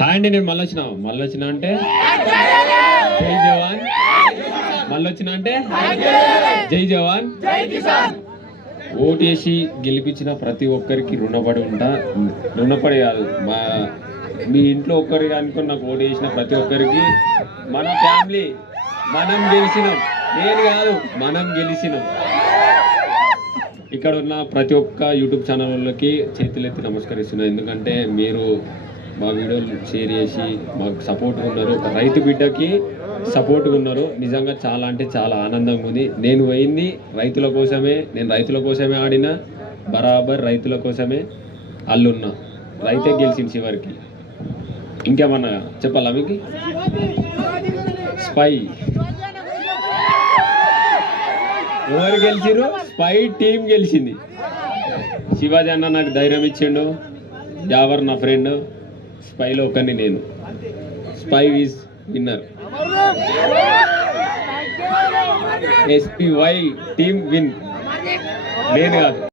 హాయండి అండి నేను మళ్ళీ వచ్చిన మళ్ళీ వచ్చిన అంటే? జై జవాన్. మళ్ళీ వచ్చిన అంటే? జై జవాన్. ఓటేసి గెలిపించిన ప్రతి ఒక్కరికి రుణపడి ఉంటా రుణపడి కాదు మా మీ ఇంట్లో ఒక్కరికి అనుకున్న నాకు ఓటు వేసిన ప్రతి ఒక్కరికి మన ఫ్యామిలీ మనం గెలిచినాం. నేను కాదు మనం గెలిచినాం. ఇక్కడ ఉన్న ప్రతి ఒక్క యూట్యూబ్ ఛానల్ వాళ్ళకి చేతులెత్తి నమస్కరిస్తున్నాను ఎందుకంటే మీరు మా వీడియోలు షేర్ చేసి మాకు సపోర్ట్గా ఉన్నారు. ఒక రైతు బిడ్డకి సపోర్ట్గా ఉన్నారు. నిజంగా చాలా అంటే చాలా ఆనందంగా ఉంది. నేను పోయింది రైతుల కోసమే. నేను రైతుల కోసమే ఆడిన బరాబర్ రైతుల కోసమే అల్లున్నా. రైతే గెలిచింది చివరికి. ఇంకేమన్నా చెప్పాలా మీకు? స్పై. ఎవరు గెలిచిరు స్పై టీం గెలిచింది. శివాజీ అన్న నాకు ధైర్యం ఇచ్చిండు. జావర్ నా ఫ్రెండ్. స్పైలో ఒకరిని నేను. Spy is winner. SPY team win. నేను కాదు.